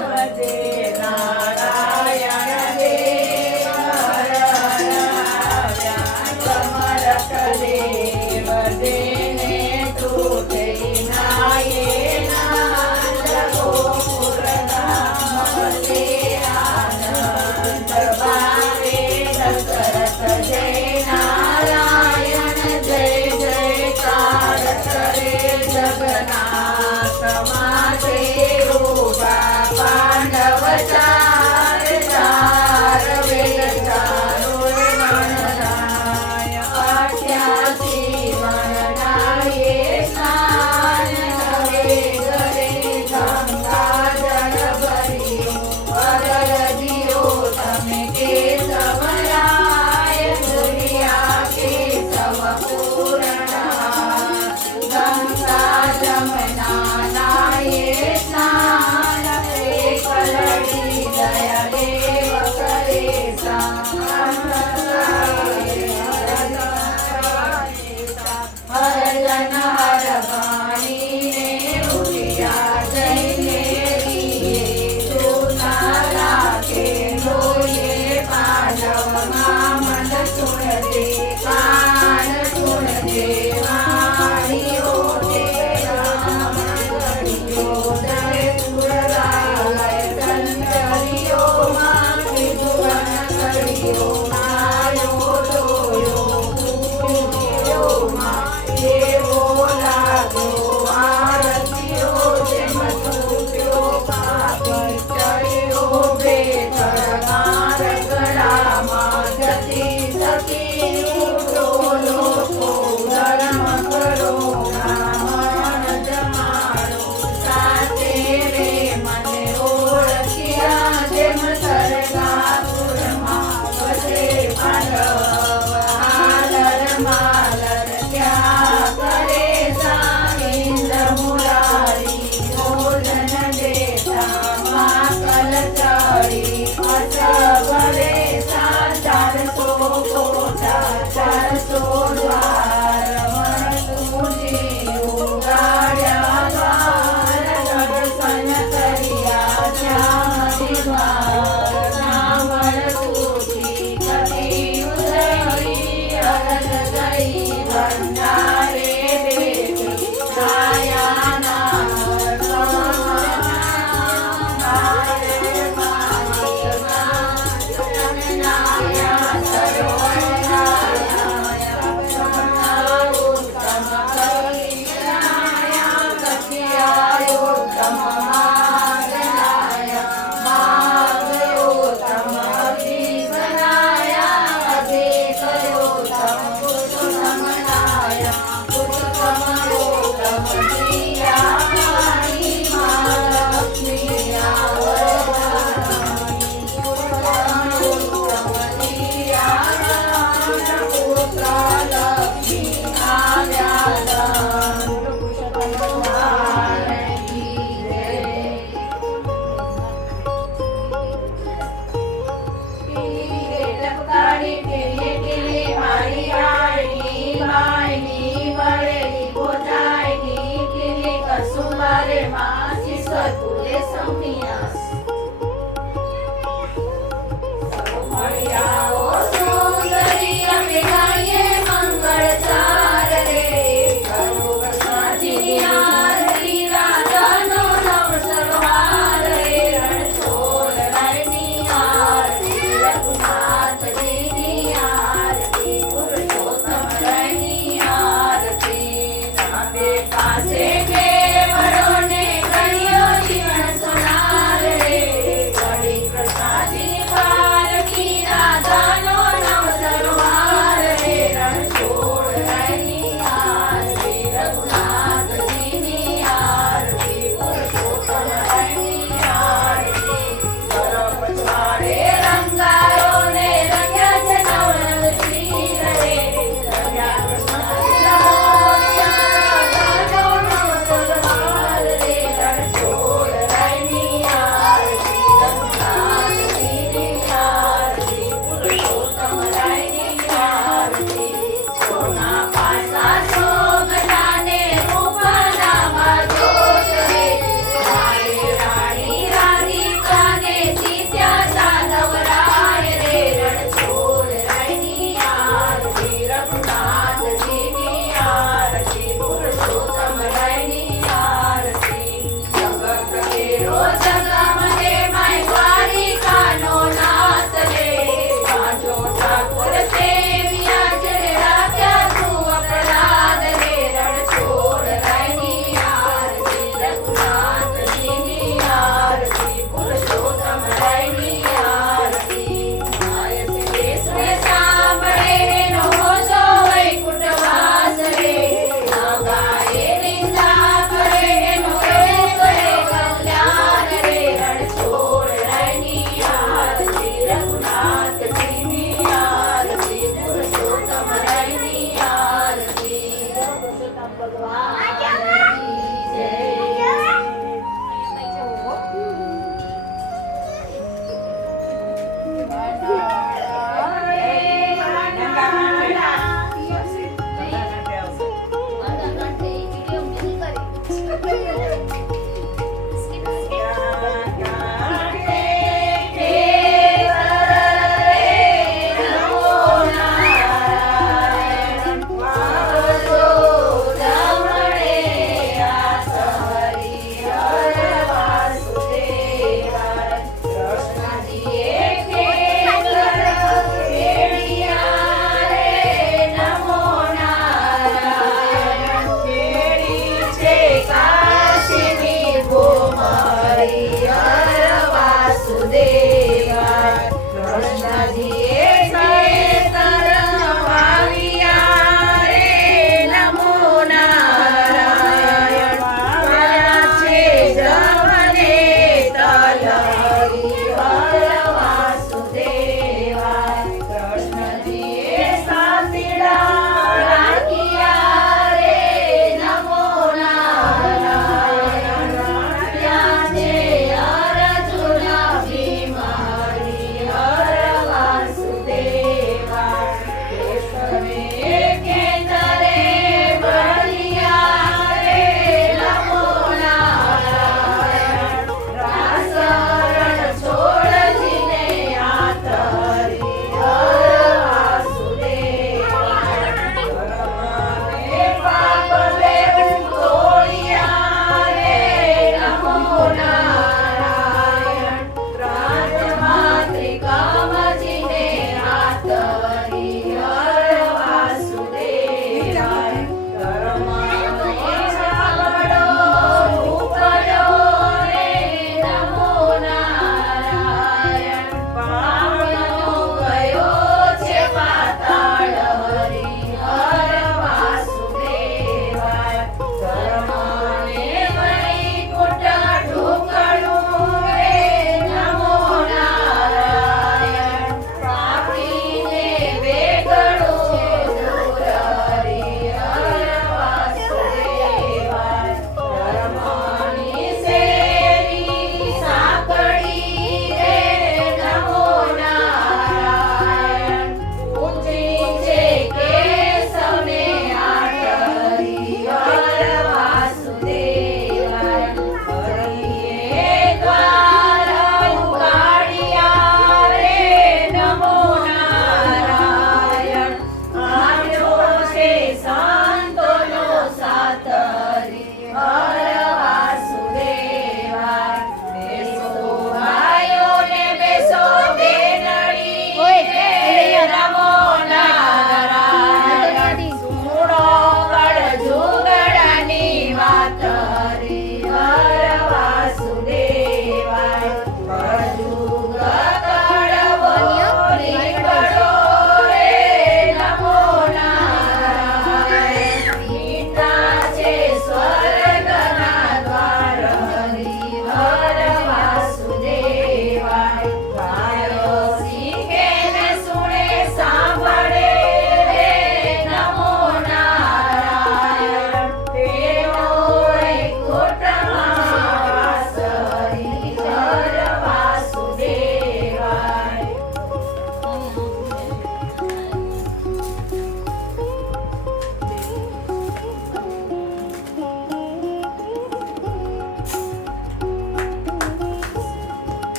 ભજે નારાયણ દેવ હર હર આવ્યા સમરથ દેવ દેને તૂટે નાયે નાદ ગોપુરધામ ભલે આનંદ ભાવે દશરથ જય નારાયણ જય જયકાર કરે જગન્નાથ માતે ઉભા પાંડવ ચાર ચાર વેદ ચારો ગણનાય 88 વર્ણાએ સ્નાન હવે ઘરે ગંગા જળ ભર્યું અરજીઓ તમે કેશવરાય દુનિયા કેશવ પૂર્ણ ગંગા જમના નાયે સ્નાન કલડી દયા દેવ કરે હરજન હર પાણીને ઉઠ્યા જઈને જૂના રાખે લોયે પાંડવમાં મન સુણજે કાન સુણજે વાણીઓ તે રામ ઘડીઓ દરે પુરાય સંતરીઓ માં ત્રિભુવન કરીઓ માયો લોયો પૂર્યો માં એવો લાગ્યો આરતીઓ જેમ તૂટ્યો પાપ ચડ્યો બેકર માર ગળામાં જતી સતી ઉઠો લોકો ધર્મ કરો બ્રાહ્મણ જમાડો સાચે રે મને ઓળખ્યા જેમ સરગાપુરમાં વસે પાંડવ આલર માલર ક્યાં કરે સાઈન્દ મુરારી ભોજન દેતા માકલ ચડી અસ ભરે સા 400 કોઠા 400 દ્વાર વણસુજી ઉગાડ્યા દ્વાર દર્શન કર્યા શ્યામજી દ્વાર બ્રાહ્મણ સૂચી કટી ઉદયી અરજ ગઈ ભંડારે બેઠી છાયાના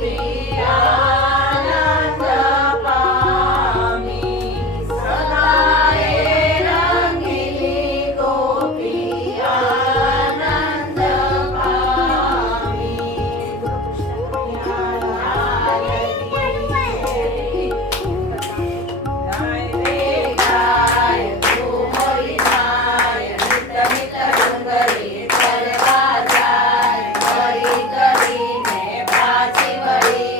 ગોપી આનંદ પામી સદાએ રંગીલી ગોપી આનંદ પામી ગાય ઘુમરી જાય નિત નિત ડુંગરી ચરવા જાય કરી કરીને પાછી વળી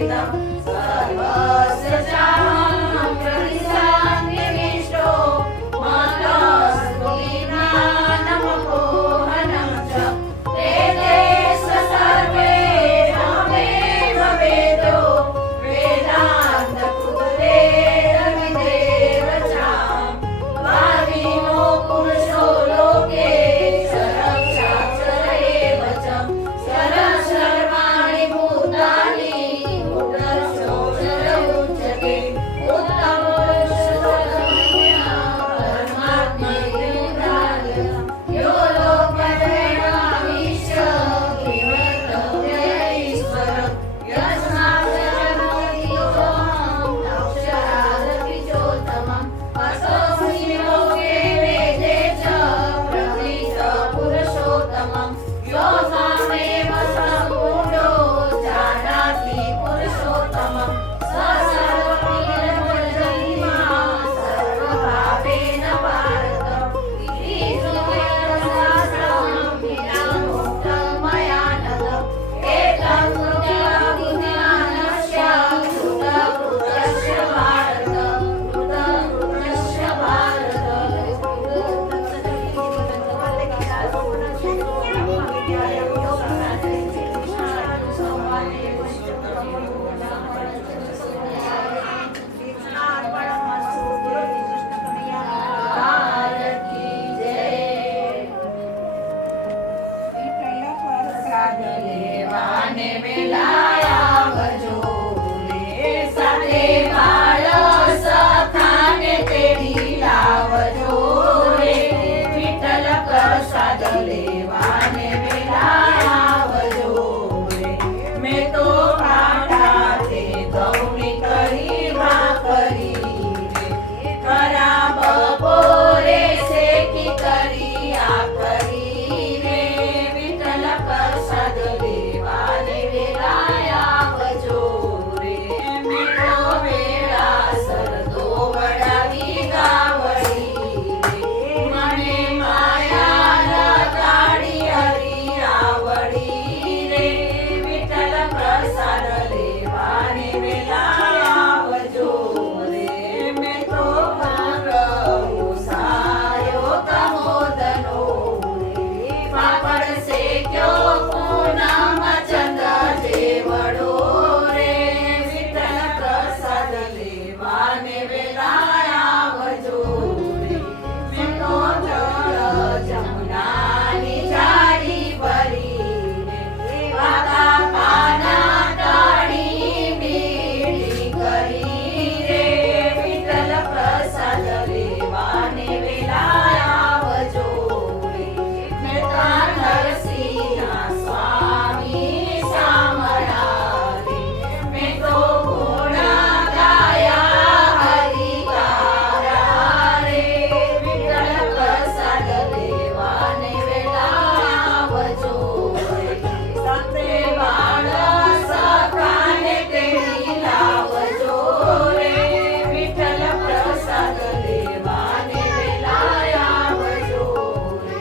वेदं सर्वस्य चाहं प्रतिशान्तिविष्टो मत्तस्तुतिज्ञानमपोहनं च वेदे सर्वे रामेव वेदो वेदान्तकृतेरविदेव चाहं भाविनो पुरुषो लोके क्षरक्षाक्षर एव च क्षरशर्वाणि भूतानि क्षरक्षोक्षर उच्यते उत्तमोत्तमज्ञानपरमात्मैर्युदाय यो लोकत्रयमाविश्य किमर्थव्ययीश्वर यस्माच्चरणोऽहं अक्षरादपि चोत्तमम् असोऽस्मि लोके वेदे च प्रवृत्तः पुरुषोत्तमम् यो मामेव सम्पूर्णो जानाति पुरुषोत्तमम् स सर्वमिदमजन्मां सर्वपापेन भारत इति श्रुतिशास्त्रम् इदमुक्तं मया नघ एतं कृत्यज्ञानस्य कृतकृतस्य भारत कृतकृतस्य भारत की जय। प्रसाद लेवाने मिलाया वजोरे સાથે બાળ સખાને તેડી લાવજો રે વિઠ્ઠલ પ્રસાદ લેવાને મિલાયા વજોરે મેં તો કાંઠાથી ગૌરી કરી ભાખરી રે કરા બપોરે શેકી કરી આ કરી રે વિઠ્ઠલ પ્રસાદ લેવાને વેલાયા વજોરે મેં તો વેળાસર દોવડાવી ગાવડી રે મને માયા રચાડી હરી આવડી રે વિઠ્ઠલ પ્રસાદ લેવાને વેલાયા વજોરે મેં તો ભાંગવો સાયો કમોદનો રે પાપડ શેક્યો પૂનમ ચંદ્ર જેવડો રે વિઠ્ઠલ પ્રસાદ લેવાને વેલાયા વજોરે મેં તો જળ જમુનાની જાડી ભરી રે વાતા પાના ટાળી બીડી કરી રે વિઠ્ઠલ પ્રસાદ લેવાને વેલાયા વજોરે મેં તા નરસિંહના સ્વામી સામળા રે મેં તો ગુણ ગાયા હરિકારા રે વિઠ્ઠલ પ્રસાદ લેવાને વેલાયા વજોરે સાથે બાળ સખાને તેડી લાવજો રે વિઠ્ઠલ પ્રસાદ લેવાને વેલાયા વજોરે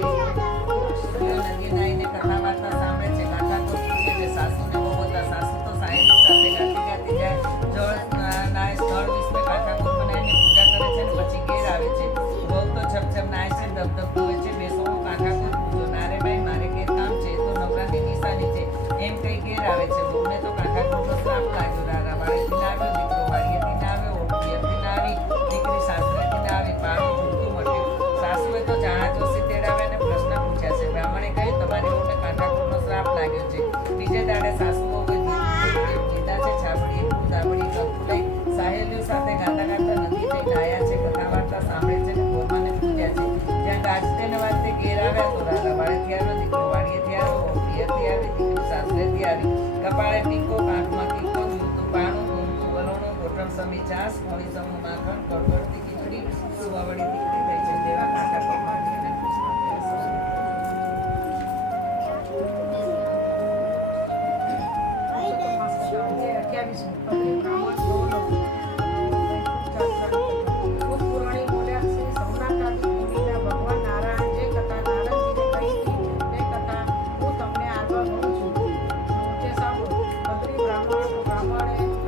લગીને કથા વાર્તા સાંભળે છે કાકા તો પૂછે છે સાસુને બહુ બધા સાસુ તો સાહેબની સાથે ગાતી ગાતી જાય જળના સ્થળ વિશે કાકા ગોળ બનાવીને પૂજા કરે છે અને પછી ઘેર આવે છે બહુ તો છપછપ નાય છે ધબધબ ધોવે છે બેસો કાકા ગોળ પૂજો નારે ભાઈ મારે ઘેર કામ છે તો નવરાની નિશાની છે એમ કઈ ઘેર આવે છે બહુને તો કાકા ગોળનો શ્રાપ લાગ્યો રારા વાળીથી ના આવ્યો દીકરો વાડીએથી ના આવ્યો ઓળખીએથી ના આવી દીકરી સાસરેથી ના આવી પાણું ઝૂલતું મટ્યું સાસુએ તો જાણા જોશી તેડાવ્યા અને પ્રશ્ન પૂછ્યા છે બ્રાહ્મણે કહ્યું તમારી વહુને કાંટા ગોળનો શ્રાપ લાગ્યો છે બીજે દાડે સાસુ બહુ લીધા છે છાપડી દાબડી કંકુ લઈ સાહેલીઓ સાથે ગાતા ગાતા નદી જઈ નાયા છે કથા વાર્તા સાંભળે છે અને ભગવાનને પૂજ્યા છે જ્યાં ગાજતે ને વાજતે ઘેર આવ્યા તો રારા વાળેથી આવ્યો દીકરો વાડીએથી આવ્યો પિયરથી આવી દીકરી સાસરેથી આવી કપાળે ટીકો કાંખમાં ટીકો ઝૂલતું પાણું ઘૂમતું વલોણું ગોઠણ સમી છાસ કોળી સમનું માખણ કડકડતી ખીચડી સુવાવડી દીકરી થઈ છે જેવા કાંઠા પર માંડીને કૃષ્ણ બ્રાહ્મણે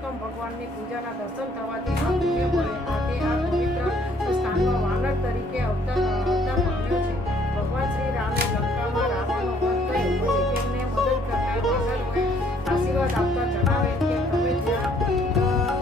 પુરુષોત્તમ ભગવાનની પૂજાના દર્શન થવાથી આ પુણ્ય મળે. આથી આ પવિત્ર સ્થાનમાં વાનર તરીકે અવતાર પામ્યો છે. ભગવાન શ્રી રામે લંકામાં રાવણનો વધ કર્યો. પછી તેમને મદદ કરનાર વાનરોએ આશીર્વાદ આપતા જણાવે કે તમે જ્યાં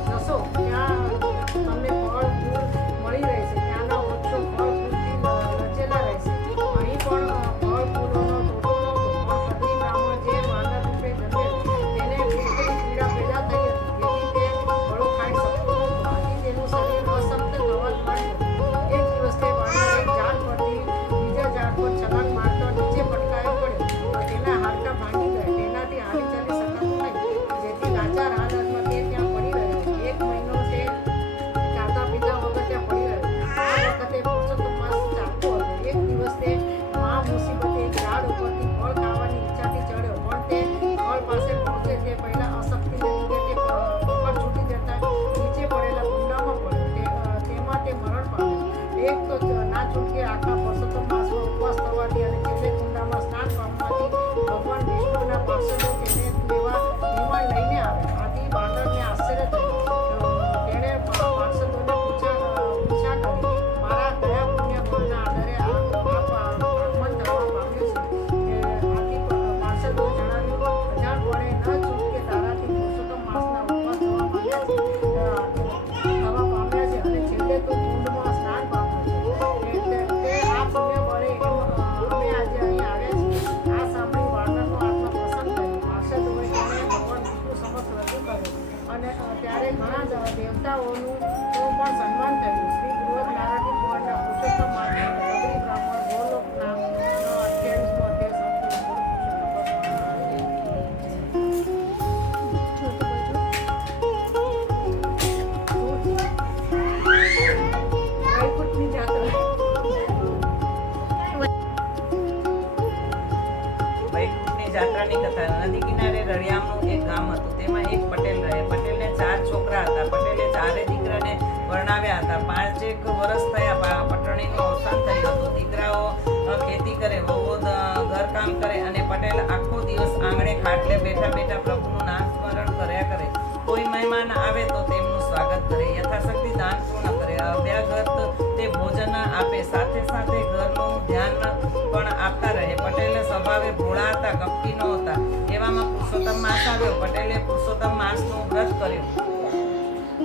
જશો ત્યાં તમને ફળ ફૂલ મળી રહેશે. ત્યાંના વૃક્ષો ફળ ફૂલથી રચેલા રહેશે. અહીં પણ ફળ ફૂલોનો તોડો નહોતો, પણ કદી બ્રાહ્મણ જે વાનર રૂપે જન્મેલ તેને ભૂખની પીડા પેદા થઈ હતી, જેથી તે ફળો ખાઈ શકતો નહોતો. આથી તેનું શરીર અશક્ત થવા માંડ્યું. એક દિવસ તે વાનર એક ઝાડ પરથી બીજા ઝાડ પર છલાંગ મારતો નીચે પટકાયો પડ્યો. તેના હાડકાં ભાંગી ગયા. તેનાથી હાલી ચાલી શકાતું નહીં, જેથી લાચાર હાલતમાં તે ત્યાં પડી રહ્યો. એક મહિનો તે ખાતા પીધા વગર ત્યાં પડી રહ્યો. આ વખતે પુરુષોત્તમ માસ ચાલતો હતો. એક દિવસ તે મહા મુસીબતે એક ઝાડ ઉપરથી ફળ ખાવાની ઈચ્છાથી ચડ્યો, પણ તે ફળ પાસે પહોંચે તે પહેલા અશક્તિને લીધે તે પકડ છૂટી જતા નીચે પડેલા કુંડામાં પડ્યો. તેમાં તે મરણ પામ્યો. એક તો ના છૂટકે આખા પુરુષોત્તમ માસમાં ઉપવાસ થવાથી અને છેલ્લે કુંડામાં સ્નાન પામવાથી ભગવાન વિષ્ણુના પાર્ષદો તેને લેવા વિમાન લઈને આવ્યા. આથી વાનરને આશ્ચર્ય થયું. તેણે પાર્ષદોને પૂછા કરી, મારા કયા પુણ્ય ફળના આધારે આગમન થવા પામ્યું છે? આથી પાર્ષદોએ જણાવ્યું, અજાણપણે ન છૂટકે તારાથી પુરુષોત્તમ માસના ઉપવાસ થવા પામ્યા છે અને છેલ્લે તો કુંડમાં સ્નાન પામ્યો છે. તે આ પુણ્ય મળે એમ અમે આજે અહીં આવ્યા છીએ. આ સાંભળી વાનરનો આત્મા પ્રસન્ન થયો. પાર્ષદોએ તેને ભગવાન વિષ્ણુ સમક્ષ રજૂ કર્યો અને ત્યારે ઘણા દેવતાઓનું પણ સન્માન થયું. શ્રી બૃહદ નારાયણ ભગવાનના પુરુષોત્તમ માસમાં બદ્રી બ્રાહ્મણ ગોલોકના 28મો અધ્યાય વૈકુંઠની જાત્રા. વૈકુંઠની જાત્રાની કથા. નદી કિનારે રળિયામનું એક ગામ હતું. તેમાં એક પટેલ રહે. પટેલને 4 છોકરા હતા. પટેલે 4 દીકરાને પરણાવ્યા હતા. 5 વર્ષ થયા પટણીનું અવસાન થયું હતું. દીકરાઓ ખેતી કરે, વહુઓ ઘરકામ કરે અને પટેલ આખો દિવસ આંગણે ખાટલે બેઠા બેઠા પ્રભુનું નામ સ્મરણ કર્યા કરે. કોઈ મહેમાન આવે તો તેમનું સ્વાગત કરે, યથાશક્તિ દાન પૂર્ણ કરે, અભ્યાગત તે ભોજન આપે, સાથે સાથે ઘરનું ધ્યાન પણ આપતા રહે. પટેલ સ્વભાવે ભોળા હતા, કપટી ન હતા. એવામાં પુરુષોત્તમ માસ આવ્યો. પટેલે પુરુષોત્તમ માસનું વ્રત કર્યું.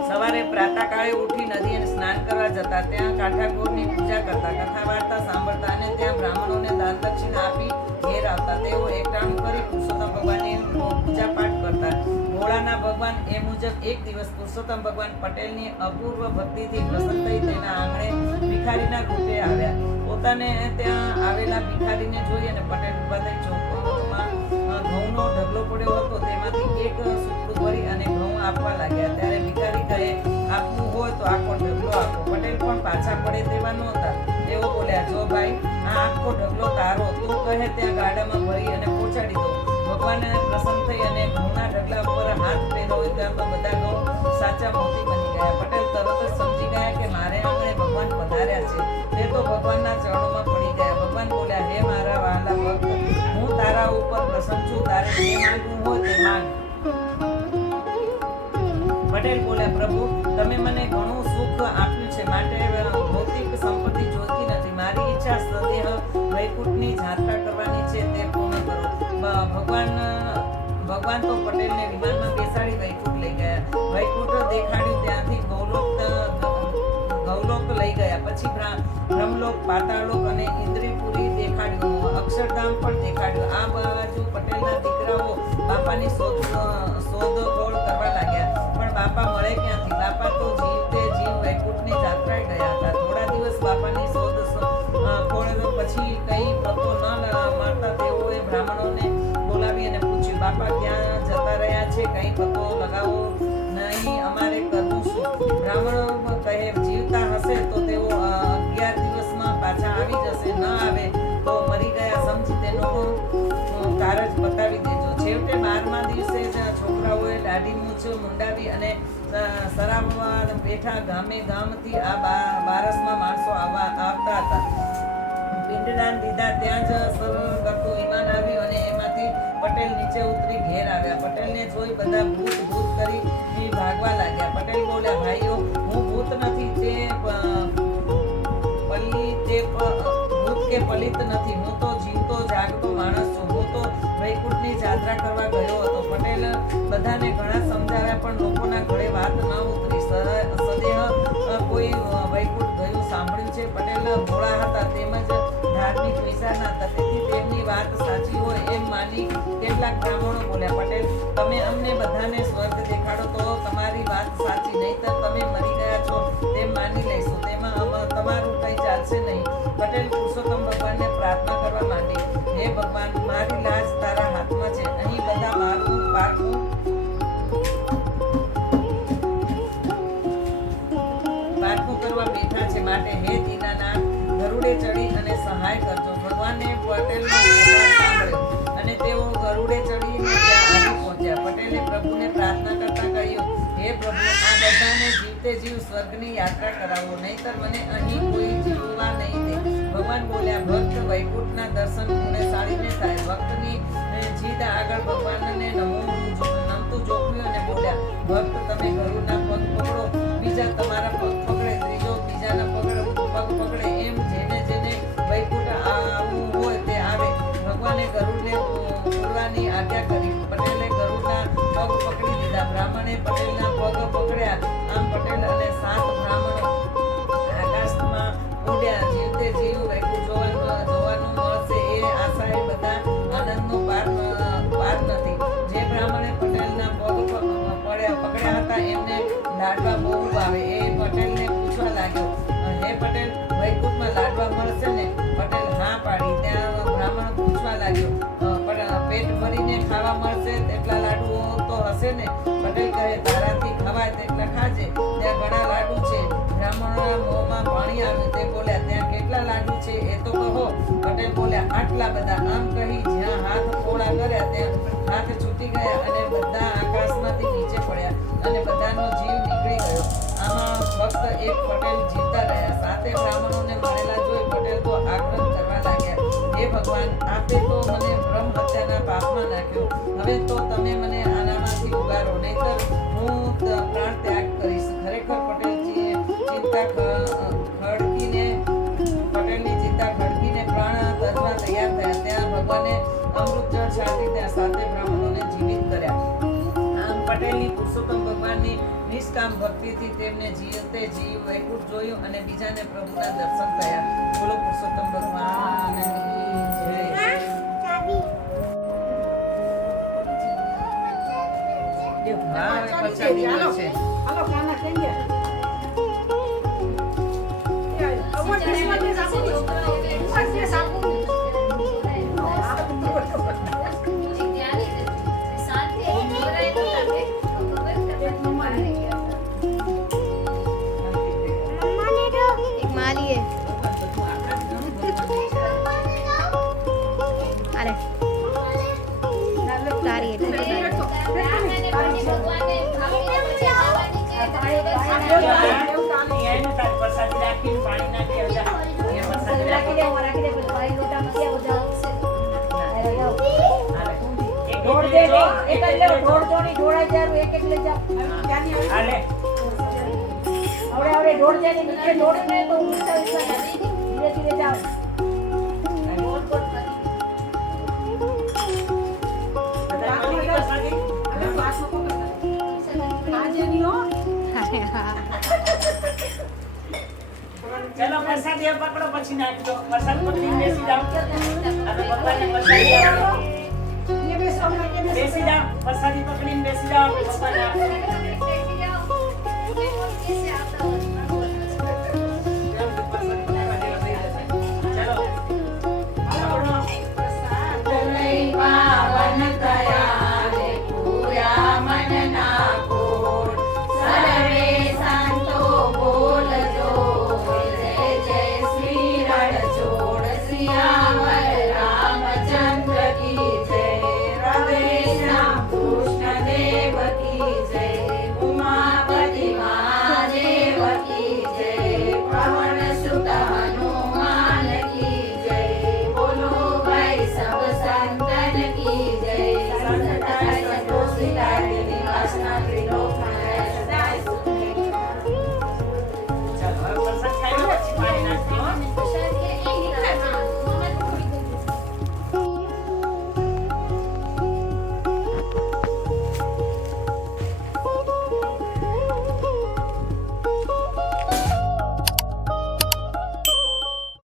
સવારે પ્રાતઃકાળે ઉઠી નદીએ સ્નાન કરવા જતા. ત્યાં કાઠાકોરની પૂજા કરતા, કથા વાર્તા સાંભળતા અને ત્યાં બ્રાહ્મણોને દાન દક્ષિણા આપી ઘેર આવતા. તેઓ એકટાણું કરી પુરુષોત્તમ ભગવાનની પૂજા પાઠ કરતા. ભોળાના ભગવાન એ મુજબ એક દિવસ પુરુષોત્તમ ભગવાન પટેલની અપૂર્વ ભક્તિથી પ્રસન્ન થઈ તેના આંગણે ભિખારીના રૂપે આવ્યા. પોતાને ત્યાં આવેલા ભિખારીને જોઈ અને પટેલ ઉભા થઈ ચોકમાં ઘઉંનો ઢગલો પડ્યો હતો. તેમાંથી એક સુપડું ભરી અને ઘઉં આપવા લાગ્યા. ત્યારે ભિખારી કહે, આપવું હોય તો આખો ઢગલો આપો. પટેલ પણ પાછા પડે તેવા નહોતા. તેઓ બોલ્યા, જો ભાઈ, આ આખો ઢગલો તારો, તું કહે ત્યાં ગાડામાં ભરી અને પહોંચાડી દો. ભગવાન પ્રસન્ન થઈ અને ઘઉંના ઢગલા ઉપર હાથ ફેરવ્યો ત્યાં તો બધા ઘઉં સાચા મોતી બની ગયા. પટેલ તરત જ સમજી ગયા કે મારે આંગણે ભગવાન પધાર્યા છે. તે તો ભગવાનના ચરણોમાં પડી ગયા. ભગવાન બોલ્યા, હે મારા વહાલા ભક્ત, હું તારા ઉપર પ્રસન્ન છું. તારે જે માંગવું હોય તે માંગ. પટેલ બોલ્યા, પ્રભુ, તમે મને ઘણું સુખ આપ્યું છે, માટે ભૌતિક સંપત્તિ જોઈતી નથી. મારી ઈચ્છા સદેહ વૈકુંઠની જાત્રા કરવાની છે, તે પૂર્ણ કરો. ભગવાન તો પટેલને વિમાનમાં બેસાડી વૈકુંઠ લઈ ગયા. વૈકુંઠ દેખાડ્યું, ત્યાંથી ગૌલોક લઈ ગયા. પછી બ્રહ્મલોક, પાતાળલોક અને ઇન્દ્રિયપુરી દેખાડ્યું. અક્ષરધામ પણ દેખાડ્યું. આ બાજુ પટેલના દીકરાઓ બાપાની શોધખોળ કરવા લાગ્યા, પણ બાપા મળે ક્યાંથી? બાપા તો જીવતે જીવ વૈકુંઠની જાત્રાએ ગયા હતા. થોડા દિવસ બાપાની શોધખોળ પછી કઈ પતો ન મળતા તેઓએ બ્રાહ્મણોને બોલાવી અને પૂછ્યું, બાપા ક્યાં જતા રહ્યા છે? કઈ પતો લગાવો નહીં, અમારે કરવું શું? બ્રાહ્મણો કહે, જીવતા હશે તો તેઓ 11 દિવસમાં પાછા આવી જશે, ન આવે તો મરી ગયા સમજી તેનો કારજ બતાવી દેજો. છેવટે 12મા દિવસે છોકરાઓએ દાઢી મૂછ મુંડાવી અને સરાવવા બેઠા. ગામથી આ બારસમાં માણસો આવતા હતા. પિંડદાન દીધા. ત્યાં જ સરળ કરતું વિમાન આવ્યું અને એમાંથી પટેલ નીચે ઉતરી ઘેર આવ્યા. પટેલને જોઈ બધા ભૂત કરી ભાગવા લાગ્યા. પટેલ બોલ્યા, ભાઈઓ, હું ભૂત નથી, ભૂત કે પલિત નથી, હું તો જીવતો જાગતો માણસ છું. હું તો વૈકુંઠની યાત્રા કરવા ગયો હતો. પટેલ બધાને ઘણા સમજાવ્યા, પણ લોકોના ઘરે વાત ન ઉતરી. સદેહ કોઈ વૈકુંઠ ગયું સાંભળ્યું છે. પટેલ ભોળા હતા, તેમજ ધાર્મિક વિચારના હતા, તેથી તેમની વાત સાચી હોય એમ માની કેટલાક બ્રાહ્મણો બોલ્યા, પટેલ, તમે અમને બધાને સ્વર્ગ દેખાડો તો તમારી વાત સાચી, નહીંતર તમે મરી ગયા છો તેમ માની લઈશું, તેમાં તમારું કંઈ ચાલશે નહીં. પટેલ પુરુષોત્તમ ભગવાનને પ્રાર્થના કરવા માંડી, હે ભગવાન, મારી લાજ તારા હાથમાં છે. અહીં બધા મારું પારખું કરવા બેઠા છે, માટે હે દીનાનાથ, ગરુડે ચડી અને સહાય કરજો. ભગવાને પટેલનો વ્યવહાર સાંભળ્યો અને તેઓ ગરુડે ચડીને ત્યાં આવી પહોંચ્યા. પટેલે પ્રભુને પ્રાર્થના કરતા કહ્યું, હે પ્રભુ, આ બધાને જીવતે જીવ સ્વર્ગની યાત્રા કરાવો, નહીંતર મને અહીં કોઈ જીવવા નહીં દે. ભગવાન બોલ્યા, ભક્ત વૈકુંઠના દર્શન પુણ્યશાળીને થાય. ભક્તની જીદ આગળ ભગવાનને નમતું જોખ્યું અને બોલ્યા, ભક્ત, તમે ગરુડના પગ પકડો, બીજા તમારા પગ પકડે, ત્રીજો બીજાના પગ પકડે, એમ જેને જેને વૈકુંઠ આવવું હોય તે આવે. ભગવાને ગરુડને ઉડવાની આજ્ઞા કરી. પટેલે ગરુડના પગ પકડી લીધા. બ્રાહ્મણે પટેલના પગ પકડ્યા. આમ પટેલ અને 7 બ્રાહ્મણો આકાશમાં ઉડ્યા. જીવતે જીવ વૈકુંઠ જોવાનું મળશે એ આશાએ બધા આનંદનો પાર નથી. જે બ્રાહ્મણે પટેલના પગ પકડ્યા હતા એમને લાડવા બહુ ભાવે. એ પટેલને પૂછવા લાગ્યો, હે પટેલ, વૈકુંઠમાં લાડવા મળશે ને? પટેલ હા પાડી. ત્યાં બ્રાહ્મણ પૂછવા લાગ્યો, પેટ ભરીને ખાવા મળશે તેટલા લાડુઓ તો હશે ને? પટેલ કહે, તારાથી ખવાય તેટલા ખાજે, ત્યાં ઘણા લાડુ છે. બ્રાહ્મણોના મોંમાં પાણી આવ્યું. તે બોલ્યા, ત્યાં કેટલા લાડુ છે એ તો કહો. પટેલ બોલ્યા, આટલા બધા. આમ કહી જ્યાં હાથ પોળા કર્યા ત્યાં હાથ છૂટી ગયા અને બધા આકાશમાંથી નીચે પડ્યા અને બધાનો જીવ નીકળી ગયો. આમાં ફક્ત એક પટેલ જીવતા રહ્યા. 7 બ્રાહ્મણોને મળેલા જોઈ પટેલ તો આક્રંદ કરવા લાગ્યા, હે ભગવાન, આપે તો મને બ્રહ્મ હત્યાના પાપમાં નાખ્યો. હવે તો તમે મને આનામાંથી ઉગારો, નહીંતર હું પ્રાણ ત્યાગ કરીશ. ખરેખર પટેલની ચિંતા ખડકીને પ્રાણ તજવા તૈયાર થયા. ત્યાં ભગવાને અમૃત જળ છાંટી ત્યાં 7 બ્રાહ્મણોને જીવિત કર્યા. આમ પટેલની પુરુષોત્તમ ભગવાનની નિષ્કામ ભક્તિથી તેમને જીવતે જીવ વૈકુંઠ જોયું અને બીજાને પ્રભુના દર્શન થયા. બોલો પુરુષોત્તમ ભગવાનની જય. હા, હવે પ્રસાદી મળશે. હાલો ખાના થઈ ગયા. ચલો પ્રસાદી પકડો, પછી નાખજો. પ્રસાદ પકડીને બેસી જાઓ. અને ભગવાનને પ્રસાદી આપો. બેસી જાઓ, પ્રસાદી પકડીને બેસી જાઓ. ભગવાનને આપો.